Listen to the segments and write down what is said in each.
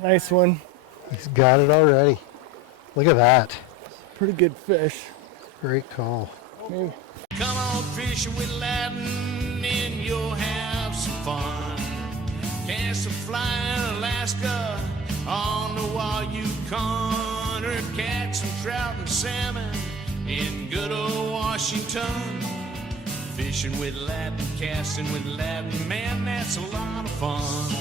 Nice one. He's got it already. Look at that. Pretty good fish. Great call. Maybe. Come on fishing with Ladin and you'll have some fun. Cast a fly in Alaska on the wild Yukon, or catch some trout and salmon in good old Washington. Fishing with Ladin, casting with Ladin, man, that's a lot of fun.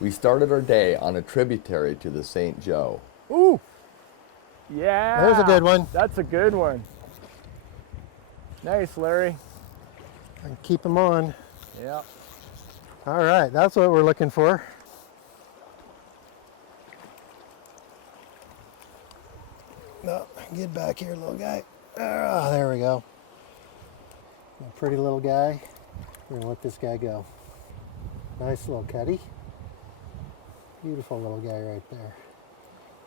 We started our day on a tributary to the St. Joe. Ooh. Yeah. There's a good one. That's a good one. Nice, Larry. And keep him on. Yeah. All right, that's what we're looking for. No, get back here, little guy. Ah, there we go. A pretty little guy. We're gonna let this guy go. Nice little cutty. Beautiful little guy right there.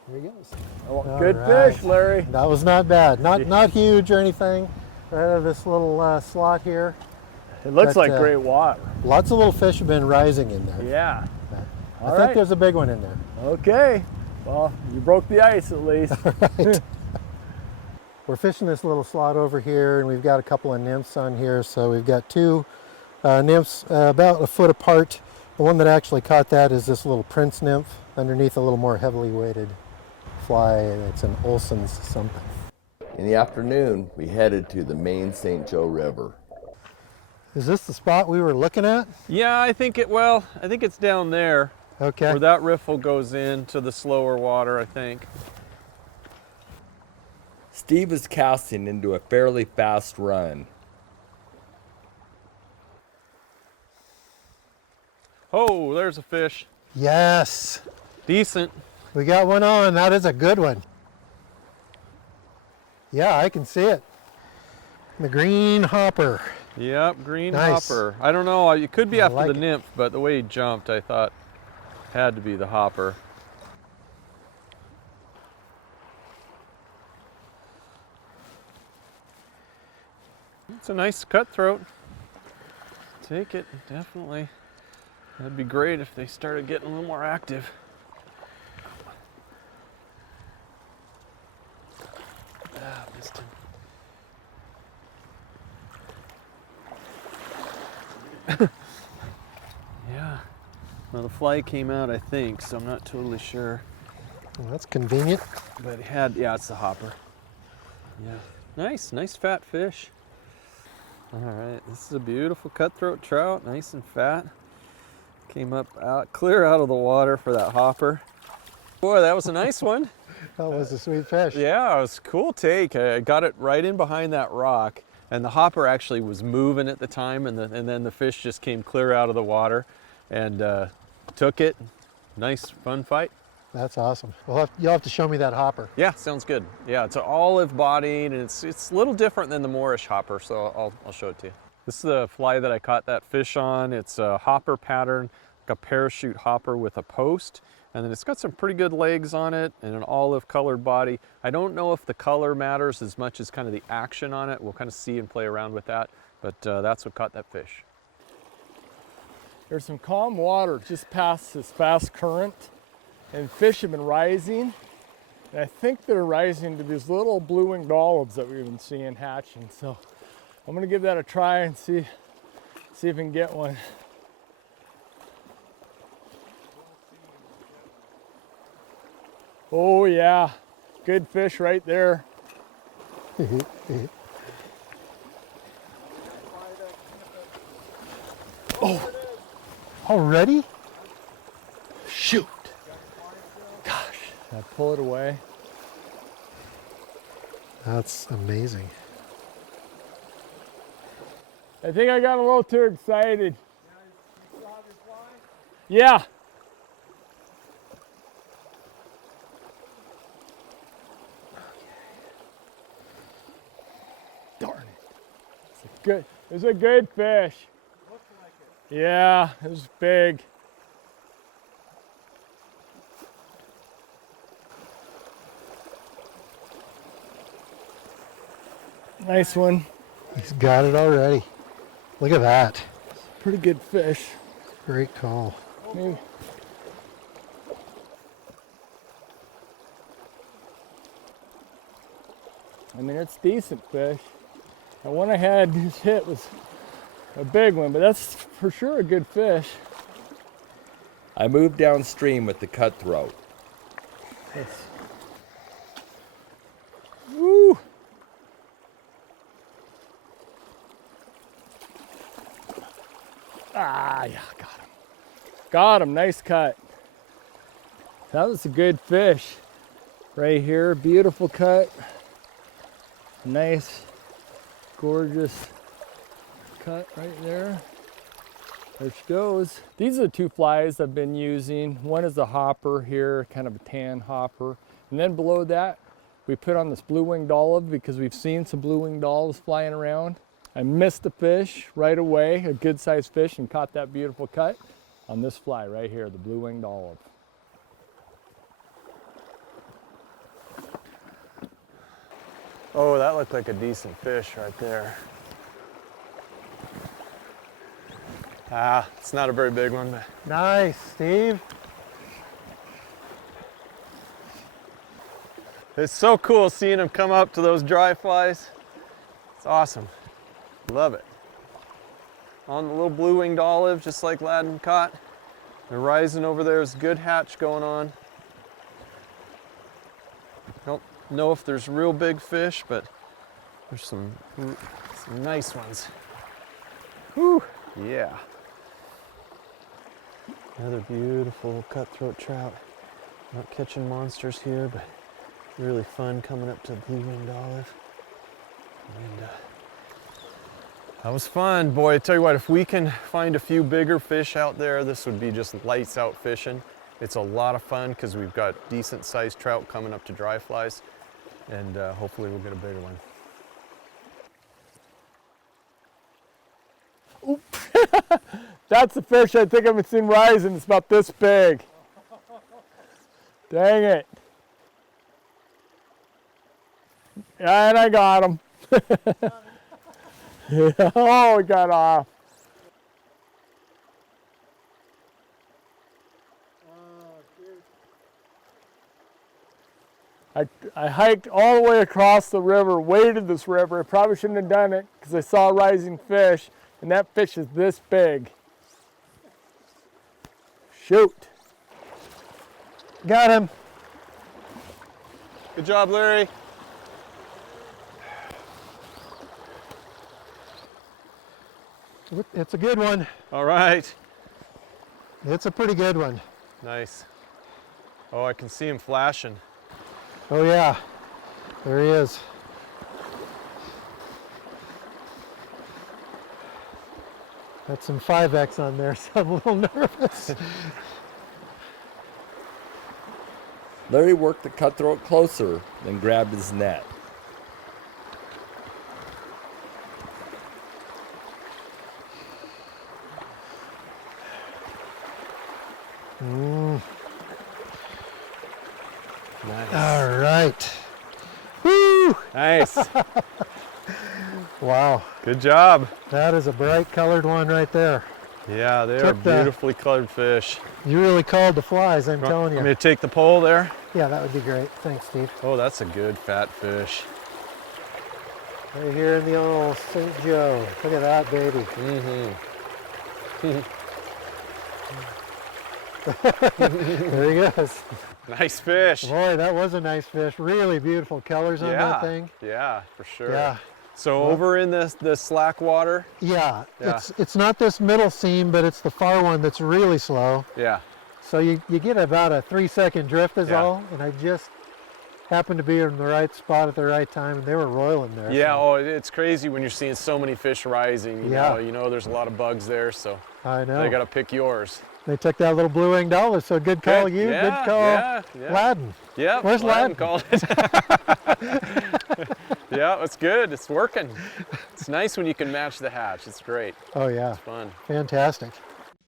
There he goes. Oh, good fish, Larry. That was not bad. Not huge or anything. Right out of this little slot here. It looks But, like great water. Lots of little fish have been rising in there. Yeah. I think there's a big one in there. Okay. Well, you broke the ice at least. Right. We're fishing this little slot over here, and we've got a couple of nymphs on here. So we've got two nymphs about a foot apart. The one that actually caught that is this little prince nymph underneath a little more heavily weighted fly. It's an Olson's something. In the afternoon, we headed to the main St. Joe River. Is this the spot we were looking at? Yeah, I think it's down there. Okay. Where that riffle goes into the slower water, I think. Steve is casting into a fairly fast run. Oh, there's a fish. Yes. Decent. We got one on. That is a good one. Yeah, I can see it. The green hopper. Yep, green Nice. hopper. I don't know, it could be I after like the it. nymph, but the way he jumped, I thought had to be the hopper. It's a nice cutthroat. Take it, definitely. That'd be great if they started getting a little more active. Ah, missed him. Yeah. Well, the fly came out, I think, so I'm not totally sure. Well, that's convenient. But it had, yeah, it's the hopper. Yeah. Nice fat fish. All right, this is a beautiful cutthroat trout, nice and fat. Came up clear out of the water for that hopper. Boy, that was a nice one. That was a sweet fish. Yeah, it was a cool take. I got it right in behind that rock, and the hopper actually was moving at the time, and then the fish just came clear out of the water and took it. Nice, fun fight. That's awesome. You'll have to show me that hopper. Yeah, sounds good. Yeah, it's an olive bodied, and it's a little different than the Moorish hopper, so I'll show it to you. This is the fly that I caught that fish on. It's a hopper pattern, like a parachute hopper with a post. And then it's got some pretty good legs on it and an olive colored body. I don't know if the color matters as much as kind of the action on it. We'll kind of see and play around with that, but that's what caught that fish. There's some calm water just past this fast current, and fish have been rising. And I think they're rising to these little blue-winged olives that we've been seeing hatching. So I'm gonna give that a try and see if we can get one. Oh yeah, good fish right there. Oh, already? Shoot. Gosh. I pull it away. That's amazing. I think I got a little too excited. Yeah. Darn it. It's a good fish. Yeah, it was big. Nice one. He's got it already. Look at that. Pretty good fish. Great call. Maybe. I mean, it's decent fish. The one I had just hit was a big one, but that's for sure a good fish. I moved downstream with the cutthroat. Yes. Woo! Ah, yeah, got him. Got him, nice cut. That was a good fish right here. Beautiful cut. Nice, gorgeous cut right there. There she goes. These are the two flies I've been using. One is a hopper here, kind of a tan hopper. And then below that, we put on this blue-winged olive because we've seen some blue-winged olives flying around. I missed a fish right away, a good-sized fish, and caught that beautiful cut on this fly right here, the blue-winged olive. Oh, that looked like a decent fish right there. Ah, it's not a very big one, but Nice, Steve. it's so cool seeing them come up to those dry flies. It's awesome. Love it. On the little blue-winged olive, just like Ladin caught. They're rising over there. There's a good hatch going on. Don't know if there's real big fish, but there's some nice ones. Whew, yeah. Another beautiful cutthroat trout. Not catching monsters here, but really fun coming up to blue-winged olive. And that was fun. Boy, I tell you what, if we can find a few bigger fish out there, this would be just lights out fishing. It's a lot of fun because we've got decent sized trout coming up to dry flies, and hopefully we'll get a bigger one. That's the fish I think I've seen rising. It's about this big. Dang it. Yeah, and I got him. Yeah, oh, he got off. I hiked all the way across the river, waded this river. I probably shouldn't have done it because I saw a rising fish, and that fish is this big. Shoot. Got him. Good job, Larry. It's a good one. All right. It's a pretty good one. Nice. Oh, I can see him flashing. Oh yeah, there he is. Got some 5X on there, so I'm a little nervous. Larry worked the cutthroat closer, then grabbed his net. Nice. All right. Woo! Nice. Wow, Good job. that is a bright colored one right there. Yeah, they are Took the- beautifully colored fish. You really called the flies, I'm telling Want me you. to take the pole there? Yeah, that would be great. Thanks, Steve. Oh, that's a good fat fish. Right here in the old St. Joe. Look at that baby. There he goes. Nice fish. Boy, that was a nice fish. Really beautiful colors on that thing. Yeah, for sure. Yeah. So over in the slack water. Yeah, Yeah. it's not this middle seam, but it's the far one that's really slow. Yeah. So you get about a 3-second drift is Yeah. all, and I just happened to be in the right spot at the right time, and they were roiling there. Yeah. so Oh, it's crazy when you're seeing so many fish rising. Yeah. You know there's a lot of bugs there, so I know. they got to pick yours. They took that little blue-winged olive, so good call Good. you, Yeah, good call yeah. Ladin. Yeah. Where's Ladin? Called it. Yeah, it's good. It's working. It's nice when you can match the hatch. It's great. Oh yeah, It's fun. fantastic.